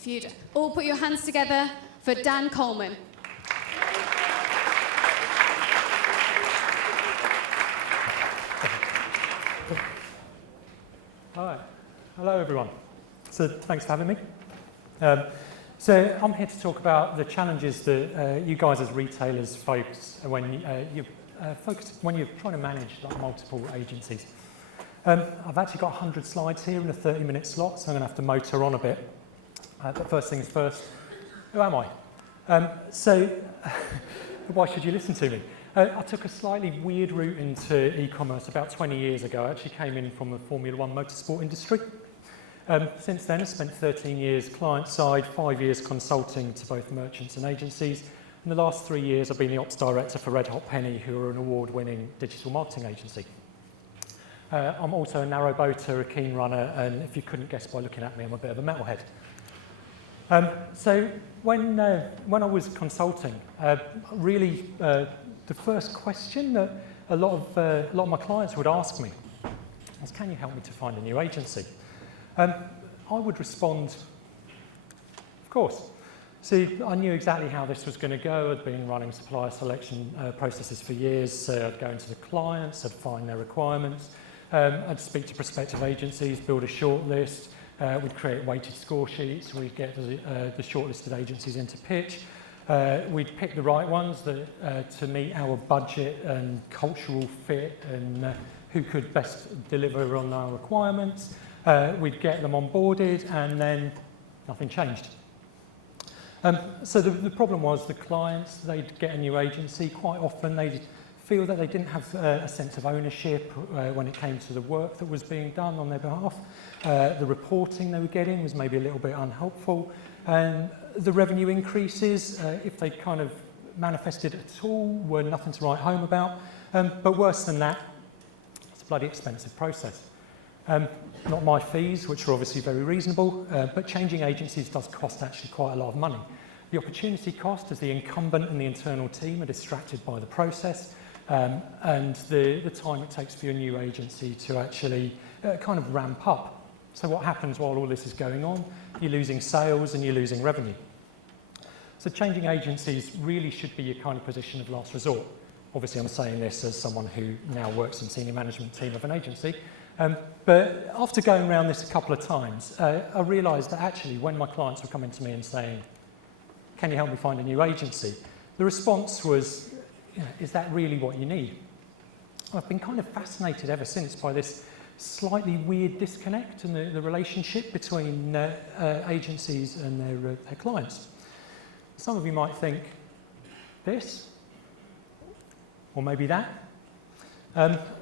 if you'd all put your hands together for Dan Coleman. Hi. Hello, everyone. So thanks for having me. So I'm here to talk about the challenges that you guys as retailers face when you're trying to manage like multiple agencies. I've actually got 100 slides here in a 30-minute slot, so I'm going to have to motor on a bit. But first things first, who am I? So why should you listen to me? I took a slightly weird route into e-commerce about 20 years ago. I actually came in from the Formula One motorsport industry. Since then, I spent 13 years client-side, 5 years consulting to both merchants and agencies. In the last 3 years, I've been the ops director for Red Hot Penny, who are an award-winning digital marketing agency. I'm also a narrowboater, a keen runner, and if you couldn't guess by looking at me, I'm a bit of a metalhead. So when I was consulting, really the first question that a lot of my clients would ask me was, "Can you help me to find a new agency?" I would respond, "Of course." See, I knew exactly how this was going to go. I'd been running supplier selection processes for years, so I'd go into the clients, I'd find their requirements, I'd speak to prospective agencies, build a shortlist, we'd create weighted score sheets, we'd get the shortlisted agencies into pitch, we'd pick the right ones that, to meet our budget and cultural fit and who could best deliver on our requirements. We'd get them onboarded, and then nothing changed. So the problem was the clients, they'd get a new agency. Quite often they'd feel that they didn't have a sense of ownership when it came to the work that was being done on their behalf. The reporting they were getting was maybe a little bit unhelpful. And the revenue increases, if they kind of manifested at all, were nothing to write home about. But worse than that, it's a bloody expensive process. Not my fees, which are obviously very reasonable, but changing agencies does cost actually quite a lot of money. The opportunity cost is the incumbent and the internal team are distracted by the process, and the time it takes for your new agency to actually kind of ramp up. So what happens while all this is going on? You're losing sales and you're losing revenue. So changing agencies really should be your kind of position of last resort. Obviously I'm saying this as someone who now works in senior management team of an agency. But after going around this a couple of times, I realised that actually when my clients were coming to me and saying, "Can you help me find a new agency?" the response was, "Is that really what you need?" I've been kind of fascinated ever since by this slightly weird disconnect in the relationship between agencies and their clients. Some of you might think this, or maybe that.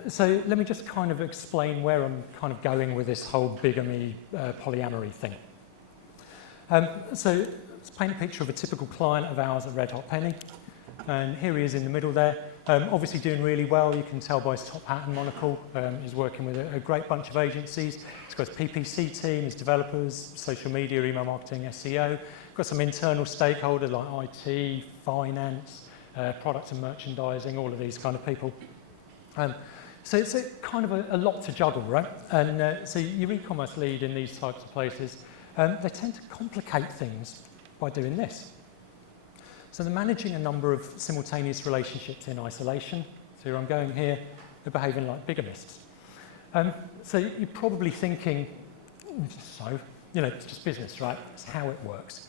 So let me just kind of explain where I'm kind of going with this whole bigamy, polyamory thing. So let's paint a picture of a typical client of ours at Red Hot Penny. And here he is in the middle there, obviously doing really well. You can tell by his top hat and monocle. He's working with a great bunch of agencies. He's got his PPC team, his developers, social media, email marketing, SEO. Got some internal stakeholders like IT, finance, product and merchandising, all of these kind of people. So it's kind of a lot to juggle, right? And so your e-commerce lead in these types of places, they tend to complicate things by doing this. So they're managing a number of simultaneous relationships in isolation. So I'm going here, they're behaving like bigamists. So you're probably thinking, it's just business, right? It's how it works.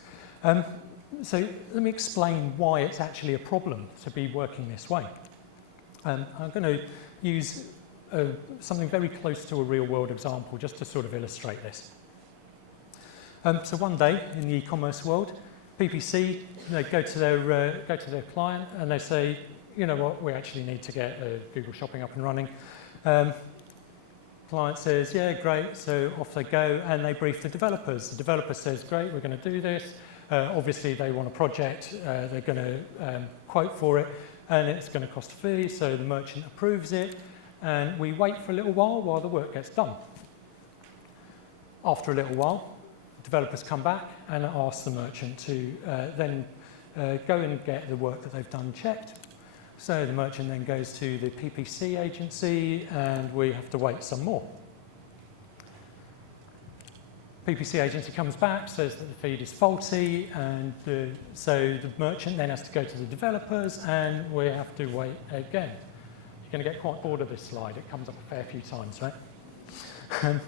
So let me explain why it's actually a problem to be working this way. I'm going to use something very close to a real-world example just to sort of illustrate this. So one day in the e-commerce world, PPC, they go to their client and they say, "You know what? We actually need to get Google Shopping up and running." Client says, "Yeah, great." So off they go and they brief the developers. The developer says, "Great, we're going to do this." Obviously, they want a project. They're going to quote for it. And it's going to cost a fee, so the merchant approves it, and we wait for a little while the work gets done. After a little while, developers come back and ask the merchant to then go and get the work that they've done checked. So the merchant then goes to the PPC agency, and we have to wait some more. PPC agency comes back, says that the feed is faulty, and so the merchant then has to go to the developers, and we have to wait again. You're going to get quite bored of this slide. It comes up a fair few times, right?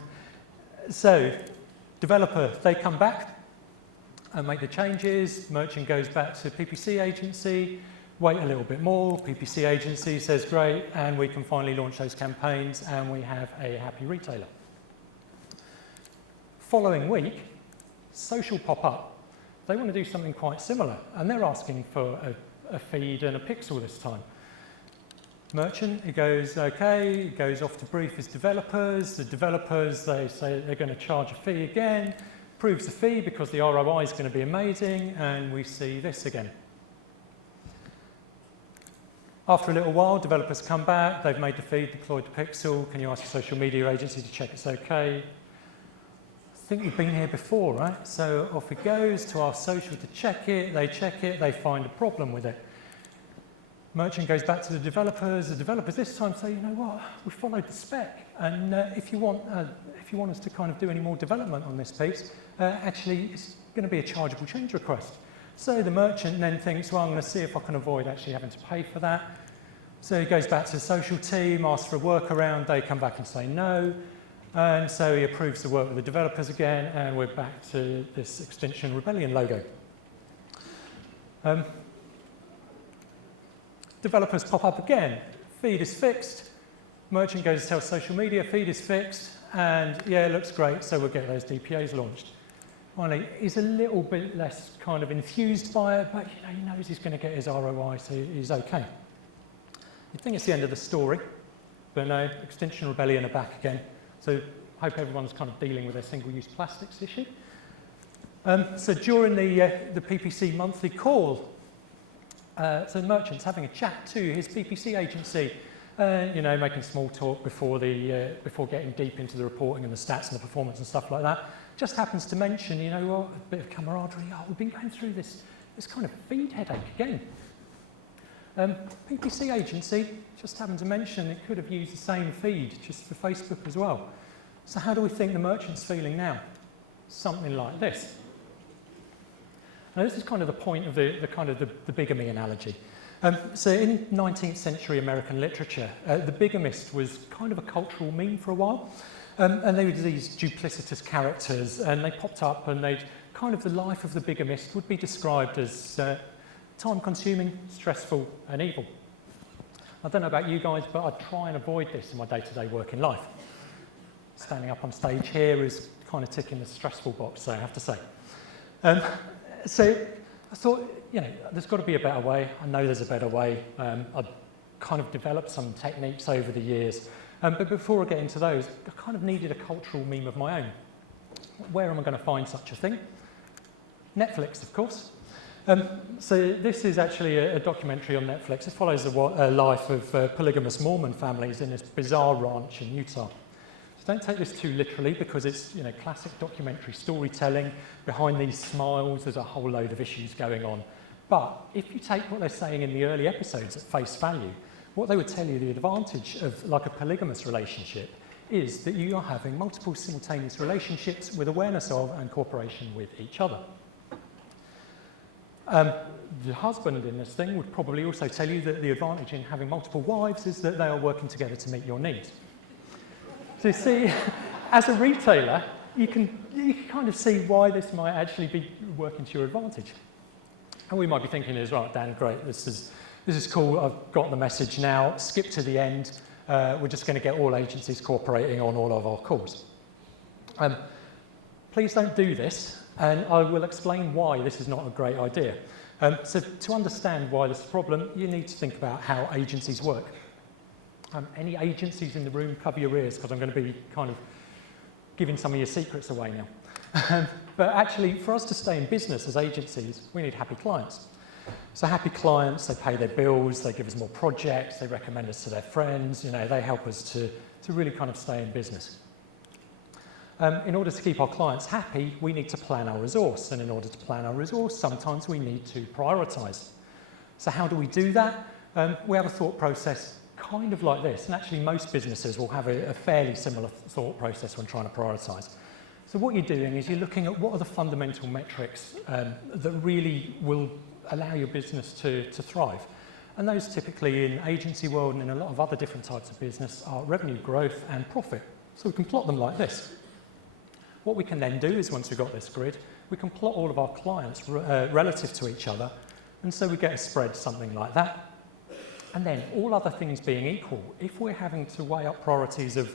So developer, they come back and make the changes. Merchant goes back to PPC agency, wait a little bit more. PPC agency says great, and we can finally launch those campaigns, and we have a happy retailer. Following week, social pop up. They want to do something quite similar, and they're asking for a feed and a pixel this time. Merchant, it goes okay, it goes off to brief his developers. The developers, they say they're going to charge a fee again, proves the fee because the ROI is going to be amazing, and we see this again. After a little while, developers come back, they've made the feed, deployed the pixel. Can you ask your social media agency to check it's okay? I think we've been here before, right? So off it goes to our social to check it, they find a problem with it. Merchant goes back to the developers this time say, you know what, we followed the spec, and if you want us to kind of do any more development on this piece, actually it's going to be a chargeable change request. So the merchant then thinks, well, I'm going to see if I can avoid actually having to pay for that. So he goes back to the social team, asks for a workaround, they come back and say no. And so he approves the work with the developers again, and we're back to this Extinction Rebellion logo. Developers pop up again, feed is fixed, merchant goes to tell social media, feed is fixed, and yeah, it looks great, so we'll get those DPAs launched. Finally, he's a little bit less kind of enthused by it, but you know, he knows he's going to get his ROI, so he's okay. You'd think it's the end of the story, but no, Extinction Rebellion are back again. So I hope everyone's kind of dealing with their single-use plastics issue. So during the PPC monthly call, so the merchant's having a chat to his PPC agency, you know, making small talk before getting deep into the reporting and the stats and the performance and stuff like that. Just happens to mention, you know, well, a bit of camaraderie. Oh, we've been going through this kind of feed headache again. PPC agency just happened to mention it could have used the same feed just for Facebook as well. So how do we think the merchant's feeling now? Something like this. Now this is kind of the point of the bigamy analogy. So in 19th century American literature, the bigamist was kind of a cultural meme for a while. And they were these duplicitous characters, and they popped up, and the life of the bigamist would be described as time-consuming, stressful, and evil. I don't know about you guys, but I try and avoid this in my day-to-day working life. Standing up on stage here is kind of ticking the stressful box, so I have to say. So I thought, you know, there's got to be a better way. I know there's a better way. I've kind of developed some techniques over the years. But before I get into those, I kind of needed a cultural meme of my own. Where am I going to find such a thing? Netflix, of course. So this is actually a documentary on Netflix. It follows the life of polygamous Mormon families in this bizarre ranch in Utah. So don't take this too literally, because it's, you know, classic documentary storytelling. Behind these smiles, there's a whole load of issues going on. But if you take what they're saying in the early episodes at face value, what they would tell you the advantage of like a polygamous relationship is that you are having multiple simultaneous relationships with awareness of and cooperation with each other. The husband in this thing would probably also tell you that the advantage in having multiple wives is that they are working together to meet your needs. So you see, as a retailer, you can kind of see why this might actually be working to your advantage. And we might be thinking is, right, Dan, great, this is cool, I've got the message now, skip to the end, we're just going to get all agencies cooperating on all of our calls. Please don't do this, and I will explain why this is not a great idea. So to understand why this is a problem, you need to think about how agencies work. Any agencies in the room, cover your ears, because I'm going to be kind of giving some of your secrets away now. But actually, for us to stay in business as agencies, we need happy clients. So happy clients, they pay their bills, they give us more projects, they recommend us to their friends, you know, they help us to really kind of stay in business. In order to keep our clients happy, we need to plan our resource. And in order to plan our resource, sometimes we need to prioritize. So how do we do that? We have a thought process kind of like this. And actually, most businesses will have a fairly similar thought process when trying to prioritize. So what you're doing is you're looking at what are the fundamental metrics that really will allow your business to thrive. And those typically in agency world and in a lot of other different types of business are revenue growth and profit. So we can plot them like this. What we can then do is once we've got this grid, we can plot all of our clients relative to each other. And so we get a spread something like that. And then all other things being equal, if we're having to weigh up priorities of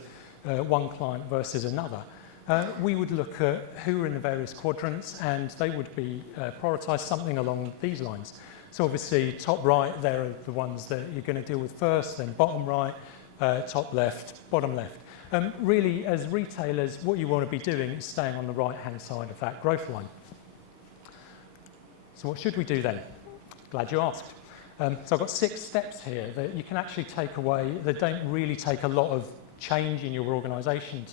one client versus another, we would look at who are in the various quadrants and they would be prioritised something along these lines. So obviously top right, there are the ones that you're going to deal with first, then bottom right, top left, bottom left. Really, as retailers, what you want to be doing is staying on the right-hand side of that growth line. So what should we do then? Glad you asked. So I've got 6 steps here that you can actually take away that don't really take a lot of change in your organisation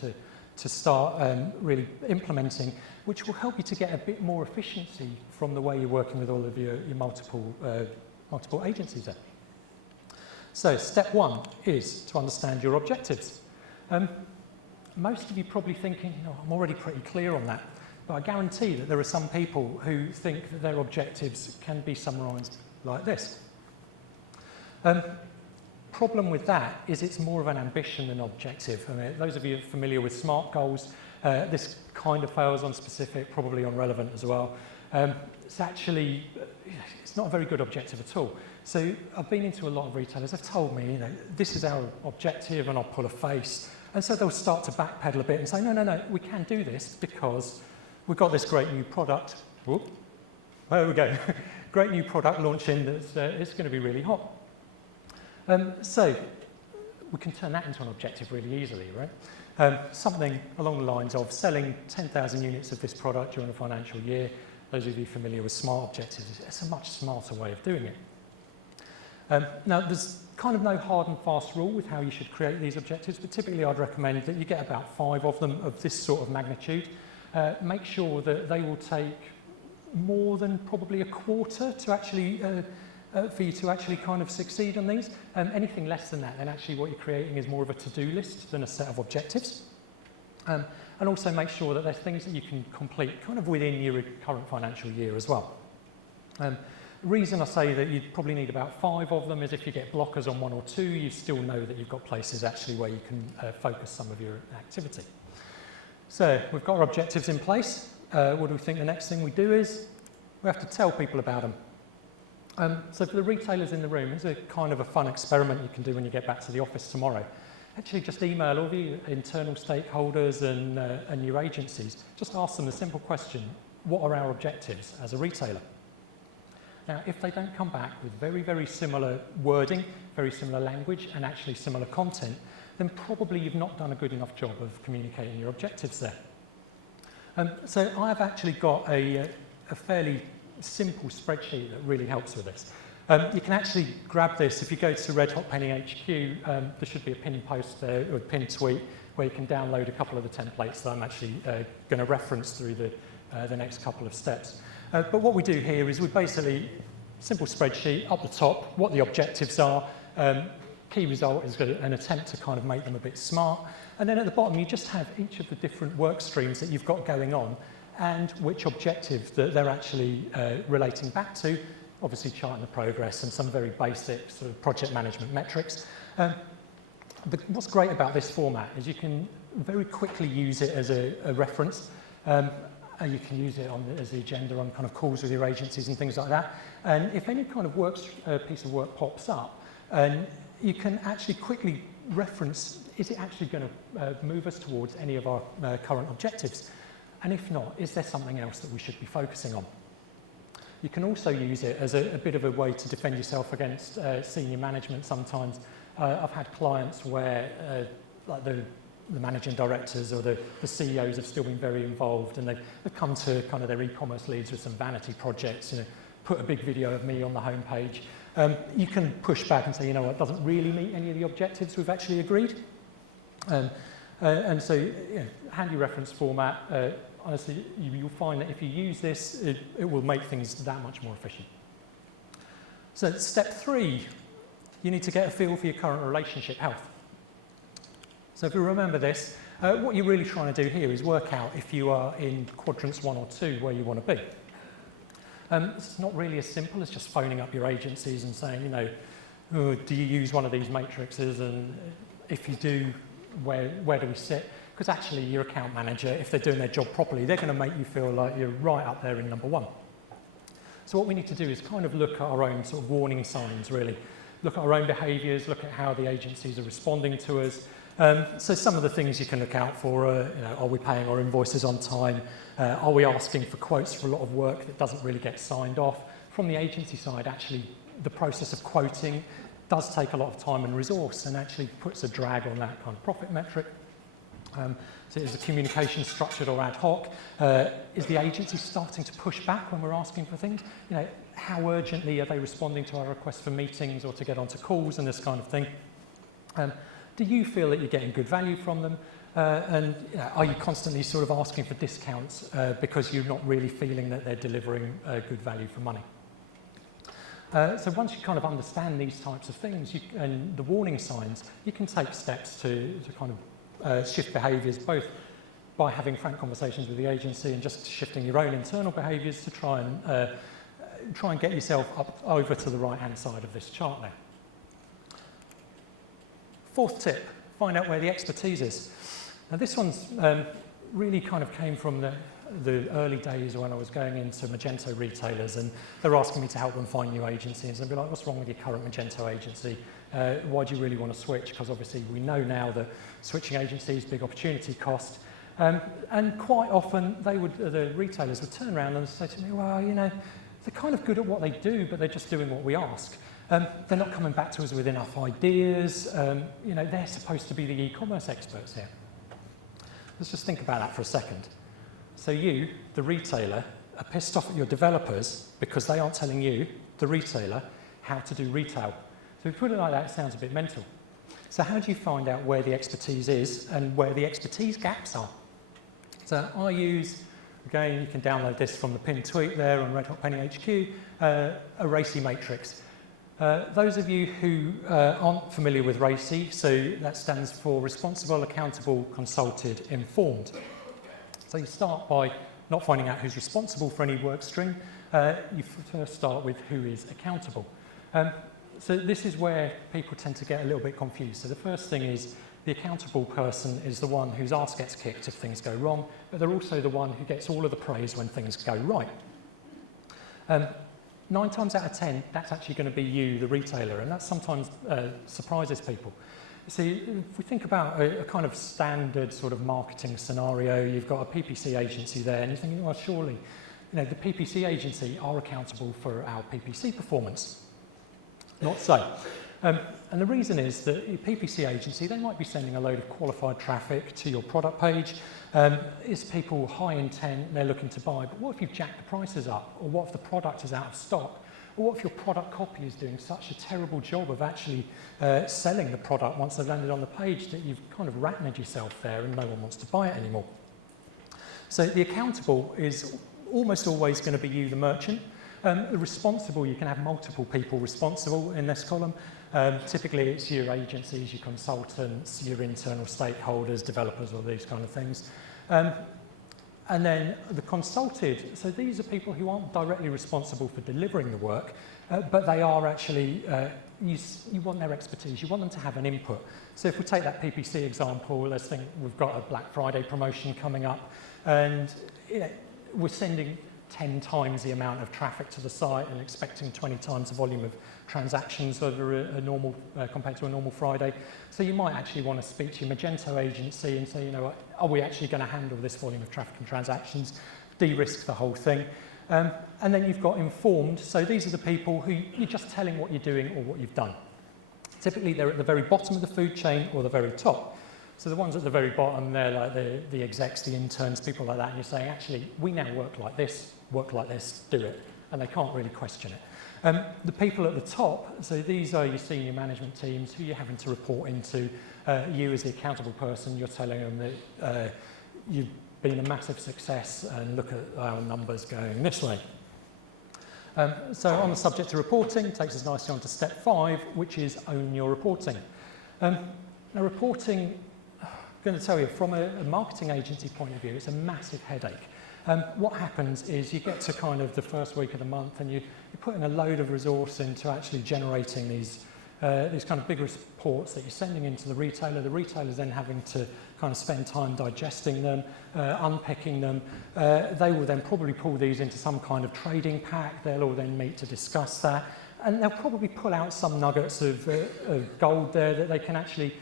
to start really implementing, which will help you to get a bit more efficiency from the way you're working with all of your multiple agencies there. So step 1 is to understand your objectives. Most of you probably thinking, I'm already pretty clear on that, but I guarantee that there are some people who think that their objectives can be summarised like this. Problem with that is it's more of an ambition than objective. I mean, those of you familiar with SMART goals, this kind of fails on specific, probably on relevant as well. It's not a very good objective at all. So I've been into a lot of retailers, they've told me, this is our objective, and I'll pull a face. And so they'll start to backpedal a bit and say, no, we can do this because we've got this great new product. Whoop, there we go. Great new product launching that's it's going to be really hot. So we can turn that into an objective really easily, right? Something along the lines of selling 10,000 units of this product during a financial year. Those of you familiar with SMART objectives, it's a much smarter way of doing it. Now, there's kind of no hard and fast rule with how you should create these objectives, but typically I'd recommend that you get about 5 of them of this sort of magnitude. Make sure that they will take more than probably a quarter to actually for you to actually kind of succeed on these. Anything less than that, then actually what you're creating is more of a to-do list than a set of objectives. And also make sure that there's things that you can complete kind of within your current financial year as well. The reason I say that you probably need about 5 of them is if you get blockers on 1 or 2, you still know that you've got places actually where you can focus some of your activity. So we've got our objectives in place. What do we think the next thing we do is? We have to tell people about them. So for the retailers in the room, it's a kind of a fun experiment you can do when you get back to the office tomorrow. Actually, just email all the internal stakeholders and your agencies. Just ask them the simple question, what are our objectives as a retailer? Now, if they don't come back with very, very similar wording, very similar language, and actually similar content, then probably you've not done a good enough job of communicating your objectives there. So I've actually got a fairly simple spreadsheet that really helps with this. You can actually grab this if you go to Red Hot Penny HQ. There should be a pinned post there or a pinned tweet where you can download a couple of the templates that I'm actually going to reference through the next couple of steps. But what we do here is we basically simple spreadsheet up the top, what the objectives are. Key result is an attempt to kind of make them a bit smart. And then at the bottom, you just have each of the different work streams that you've got going on and which objective that they're actually relating back to, obviously charting the progress and some very basic sort of project management metrics. But what's great about this format is you can very quickly use it as a reference. You can use it as the agenda on kind of calls with your agencies and things like that. And if any kind of piece of work pops up, you can actually quickly reference, is it actually going to move us towards any of our current objectives? And if not, is there something else that we should be focusing on? You can also use it as a bit of a way to defend yourself against senior management sometimes. I've had clients where like the managing directors or the CEOs have still been very involved, and they've come to kind of their e-commerce leads with some vanity projects, put a big video of me on the homepage. You can push back and say, it doesn't really meet any of the objectives we've actually agreed. And so, handy reference format. Honestly, you'll find that if you use this, it will make things that much more efficient. So step 3, you need to get a feel for your current relationship health. So if you remember this, What you're really trying to do here is work out if you are in quadrants 1 or 2 where you want to be. It's not really as simple as just phoning up your agencies and saying, you know, oh, do you use one of these matrices, and if you do, where do we sit? Because actually your account manager, if they're doing their job properly, they're going to make you feel like you're right up there in number 1. So what we need to do is kind of look at our own sort of warning signs, really. Look at our own behaviours, look at how the agencies are responding to us. So some of the things you can look out for are, you know, are we paying our invoices on time? Are we asking for quotes for a lot of work that doesn't really get signed off? From the agency side, actually, the process of quoting does take a lot of time and resource and actually puts a drag on that kind of profit metric. So is the communication structured or ad hoc? Is the agency starting to push back when we're asking for things? You know, how urgently are they responding to our requests for meetings or to get onto calls and this kind of thing? Do you feel that you're getting good value from them? And you know, are you constantly sort of asking for discounts because you're not really feeling that they're delivering good value for money? So once you kind of understand these types of things and the warning signs, you can take steps to kind of shift behaviours, both by having frank conversations with the agency and just shifting your own internal behaviours to try and get yourself up over to the right-hand side of this chart now. 4th tip, find out where the expertise is. Now this one's really kind of came from the early days when I was going into Magento retailers, and they're asking me to help them find new agencies. I'd be like, what's wrong with your current Magento agency? Why do you really want to switch? Because obviously we know now that switching agencies, big opportunity cost. And quite often the retailers would turn around and say to me, well, you know, they're kind of good at what they do, but they're just doing what we ask. They're not coming back to us with enough ideas. You know, they're supposed to be the e-commerce experts here. Let's just think about that for a second. So you, the retailer, are pissed off at your developers because they aren't telling you, the retailer, how to do retail. So if we put it like that, it sounds a bit mental. So how do you find out where the expertise is and where the expertise gaps are? So I use, again, you can download this from the pinned tweet there on Red Hot Penny HQ, a RACI matrix. Those of you who aren't familiar with RACI, so that stands for Responsible, Accountable, Consulted, Informed. So you start by not finding out who's responsible for any work stream. You first start with who is accountable. So this is where people tend to get a little bit confused. So the first thing is the accountable person is the one whose arse gets kicked if things go wrong, but they're also the one who gets all of the praise when things go right. 9 times out of 10, that's actually going to be you, the retailer, and that sometimes surprises people. See, if we think about a kind of standard sort of marketing scenario, you've got a PPC agency there, and you're thinking, well, surely, you know, the PPC agency are accountable for our PPC performance. Not so. And the reason is that your PPC agency, they might be sending a load of qualified traffic to your product page. It's people high intent, they're looking to buy, but what if you've jacked the prices up? Or what if the product is out of stock? Or what if your product copy is doing such a terrible job of actually selling the product once they've landed on the page that you've kind of rattled yourself there and no one wants to buy it anymore? So the accountable is almost always going to be you, the merchant. The responsible, you can have multiple people responsible in this column. Typically it's your agencies, your consultants, your internal stakeholders, developers, all these kind of things. And then the consulted, so these are people who aren't directly responsible for delivering the work, but they are actually, you want their expertise, you want them to have an input. So if we take that PPC example, let's think we've got a Black Friday promotion coming up, and you know, we're sending 10 times the amount of traffic to the site and expecting 20 times the volume of transactions over a normal, compared to a normal Friday. So you might actually want to speak to your Magento agency and say, you know what, are we actually going to handle this volume of traffic and transactions, de-risk the whole thing. And then you've got informed, so these are the people who you're just telling what you're doing or what you've done. Typically they're at the very bottom of the food chain or the very top. So the ones at the very bottom, they're like the execs, the interns, people like that, and you're saying, actually, we now work like this, do it. And they can't really question it. The people at the top, so these are your senior management teams who you're having to report into. You as the accountable person, you're telling them that you've been a massive success and look at our numbers going this way. So on the subject of reporting, takes us nicely on to step 5, which is own your reporting. Now reporting going to tell you, from a marketing agency point of view, it's a massive headache. What happens is you get to kind of the first week of the month and you put in a load of resource into actually generating these kind of big reports that you're sending into the retailer. The retailer's then having to kind of spend time digesting them, unpicking them. They will then probably pull these into some kind of trading pack. They'll all then meet to discuss that. And they'll probably pull out some nuggets of gold there that they can actually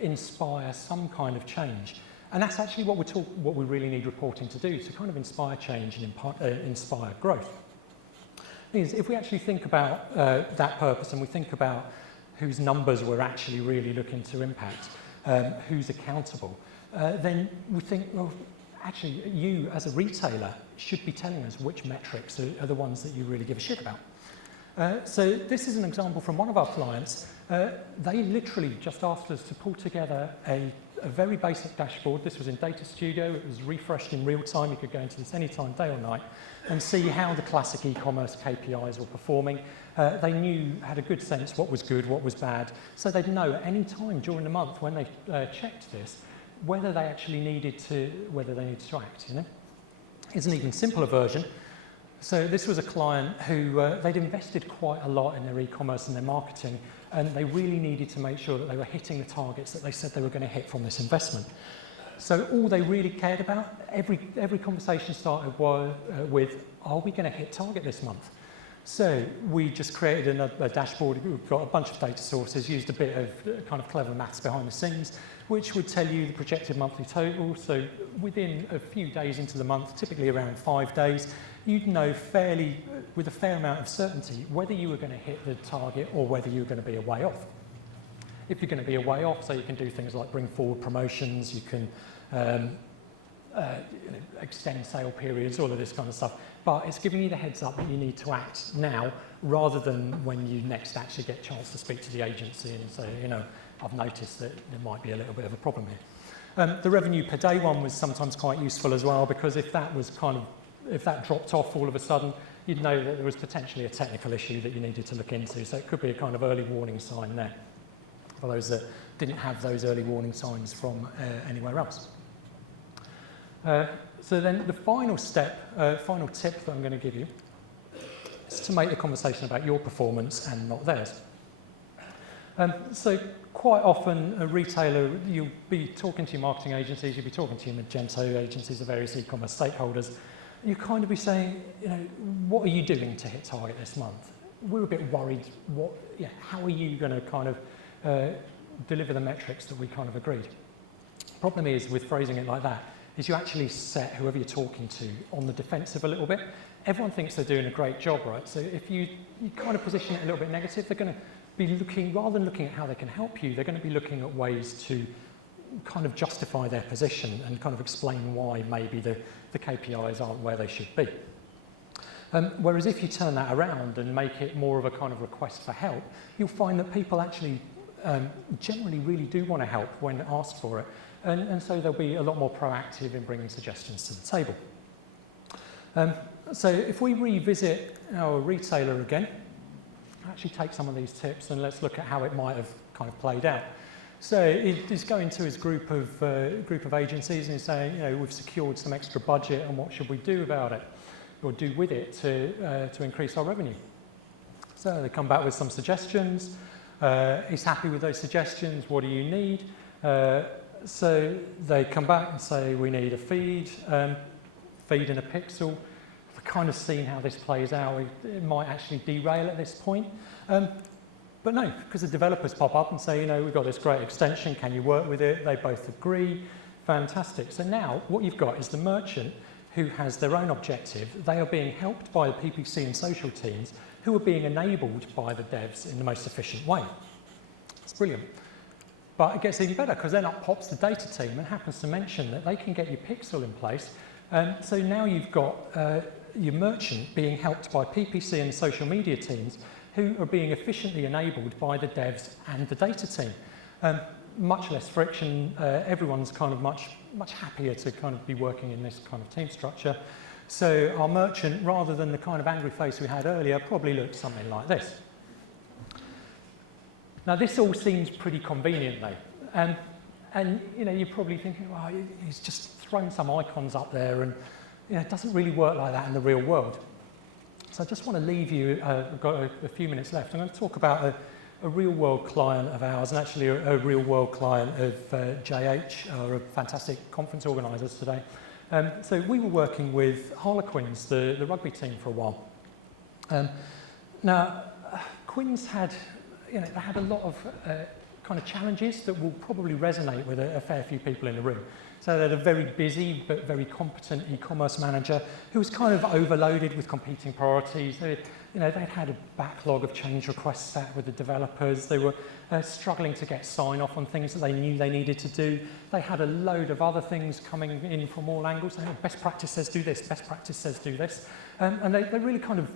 inspire some kind of change. And that's actually what we really need reporting to do, to kind of inspire change and inspire growth. Because if we actually think about that purpose and we think about whose numbers we're actually really looking to impact, who's accountable, then we think, well, actually, you as a retailer should be telling us which metrics are the ones that you really give a shit about. So this is an example from one of our clients. They literally just asked us to pull together a very basic dashboard. This was in Data Studio. It was refreshed in real time. You could go into this anytime, day or night, and see how the classic e-commerce KPIs were performing. They had a good sense what was good, what was bad. So they'd know at any time during the month when they checked this, whether they needed to act, you know. Here's an even simpler version. So this was a client who they'd invested quite a lot in their e-commerce and their marketing, and they really needed to make sure that they were hitting the targets that they said they were going to hit from this investment. So all they really cared about, every conversation started with, are we going to hit target this month? So we just created a dashboard. We've got a bunch of data sources, used a bit of kind of clever maths behind the scenes, which would tell you the projected monthly total. So within a few days into the month, typically around 5 days, you'd know with a fair amount of certainty whether you were going to hit the target or whether you were going to be a way off. If you're going to be a way off, so you can do things like bring forward promotions, you can extend sale periods, all of this kind of stuff. But it's giving you the heads up that you need to act now rather than when you next actually get a chance to speak to the agency and say, you know, I've noticed that there might be a little bit of a problem here. The revenue per day one was sometimes quite useful as well, because if that dropped off all of a sudden, you'd know that there was potentially a technical issue that you needed to look into. So it could be a kind of early warning sign there for those that didn't have those early warning signs from anywhere else. So then the final step, final tip that I'm going to give you is to make the conversation about your performance and not theirs. So quite often a retailer, you'll be talking to your marketing agencies, you'll be talking to your Magento agencies, the various e-commerce stakeholders. You kind of be saying, you know, what are you doing to hit target this month? We're a bit worried. How are you going to kind of deliver the metrics that we kind of agreed? Problem is with phrasing it like that is you actually set whoever you're talking to on the defensive a little bit. Everyone thinks they're doing a great job, right? So if you kind of position it a little bit negative, they're going to be looking, rather than looking at how they can help you, they're going to be looking at ways to kind of justify their position and kind of explain why maybe the KPIs aren't where they should be. Whereas if you turn that around and make it more of a kind of request for help, you'll find that people actually generally really do want to help when asked for it. And so they'll be a lot more proactive in bringing suggestions to the table. So if we revisit our retailer again, actually take some of these tips and let's look at how it might have kind of played out. So he's going to his group of agencies and he's saying, you know, we've secured some extra budget and what should we do about it or do with it to increase our revenue? So they come back with some suggestions. He's happy with those suggestions. What do you need? So they come back and say, we need a feed and a pixel. We've kind of seen how this plays out. It might actually derail at this point. But no, because the developers pop up and say, you know, we've got this great extension. Can you work with it? They both agree. Fantastic. So now what you've got is the merchant who has their own objective. They are being helped by the PPC and social teams who are being enabled by the devs in the most efficient way. It's brilliant. But it gets even better because then up pops the data team and happens to mention that they can get your pixel in place. So now you've got your merchant being helped by PPC and social media teams who are being efficiently enabled by the devs and the data team. Much less friction. Everyone's kind of much happier to kind of be working in this kind of team structure. So our merchant, rather than the kind of angry face we had earlier, probably looked something like this. Now this all seems pretty convenient though. And you're probably thinking, well, he's just thrown some icons up there, and it doesn't really work like that in the real world. So I just want to leave you, I've got a few minutes left. I'm going to talk about a real-world client of ours, and actually a real-world client of JH, are a fantastic conference organisers today. So we were working with Harlequins, the rugby team, for a while. Now, Quins had, they had a lot of kind of challenges that will probably resonate with a fair few people in the room. So they had a very busy but very competent e-commerce manager who was kind of overloaded with competing priorities. They'd had a backlog of change requests sat with the developers. They were struggling to get sign-off on things that they knew they needed to do. They had a load of other things coming in from all angles. They had best practice says do this, best practice says do this. And they really kind of,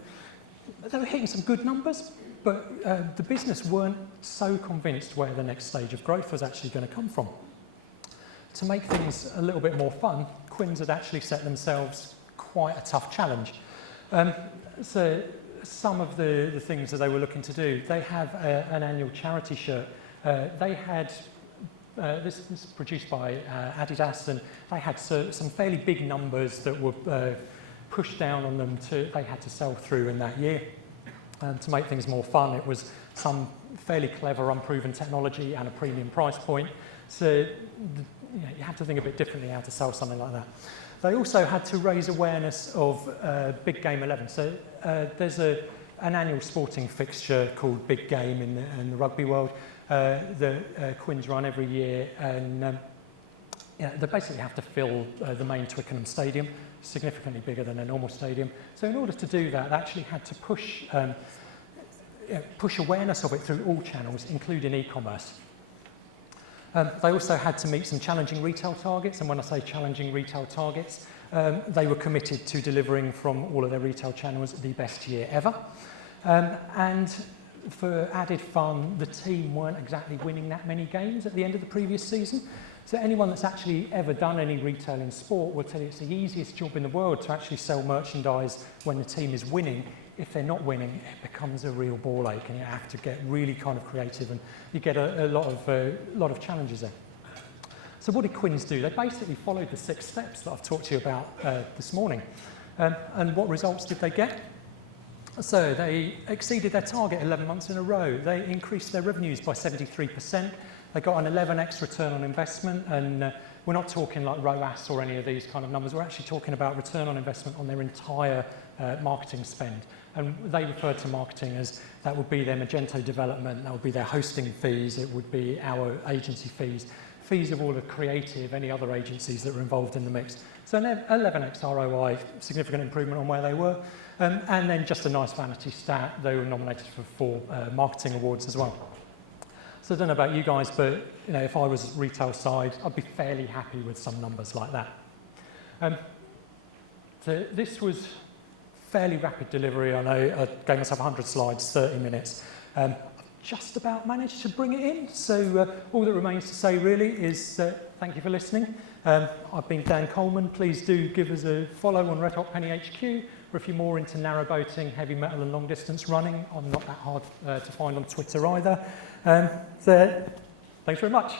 they were hitting some good numbers, but the business weren't so convinced where the next stage of growth was actually going to come from. To make things a little bit more fun, Quins had actually set themselves quite a tough challenge. So some of the things that they were looking to do, they have an annual charity shirt. They had, this is produced by Adidas, and they had some fairly big numbers that were pushed down on them they had to sell through in that year. To make things more fun, it was some fairly clever, unproven technology and a premium price point. So you have to think a bit differently how to sell something like that. They also had to raise awareness of Big Game 11. So there's an annual sporting fixture called Big Game in the rugby world that Quins run every year, and they basically have to fill the main Twickenham Stadium, significantly bigger than a normal stadium. So in order to do that, they actually had to push awareness of it through all channels, including e-commerce. They also had to meet some challenging retail targets, and when I say challenging retail targets, they were committed to delivering from all of their retail channels the best year ever. And for added fun, the team weren't exactly winning that many games at the end of the previous season. So anyone that's actually ever done any retail in sport will tell you it's the easiest job in the world to actually sell merchandise when the team is winning. If they're not winning, it becomes a real ball ache, and you have to get really kind of creative, and you get a lot of challenges there. So what did Quins do? They basically followed the 6 steps that I've talked to you about this morning. And what results did they get? So they exceeded their target 11 months in a row. They increased their revenues by 73%. They got an 11x return on investment, and we're not talking like ROAS or any of these kind of numbers. We're actually talking about return on investment on their entire marketing spend. And they refer to marketing as that would be their Magento development, that would be their hosting fees, it would be our agency fees, fees of all the creative, any other agencies that were involved in the mix. So an 11x ROI, significant improvement on where they were. And then just a nice vanity stat, they were nominated for 4 marketing awards as well. So I don't know about you guys, but if I was retail side, I'd be fairly happy with some numbers like that. So this was fairly rapid delivery. I know I gave myself 100 slides, 30 minutes. I've just about managed to bring it in. So all that remains to say really is thank you for listening. I've been Dan Coleman. Please do give us a follow on Red Hot Penny HQ. Or if you're more into narrowboating, heavy metal and long distance running, I'm not that hard to find on Twitter either. So thanks very much.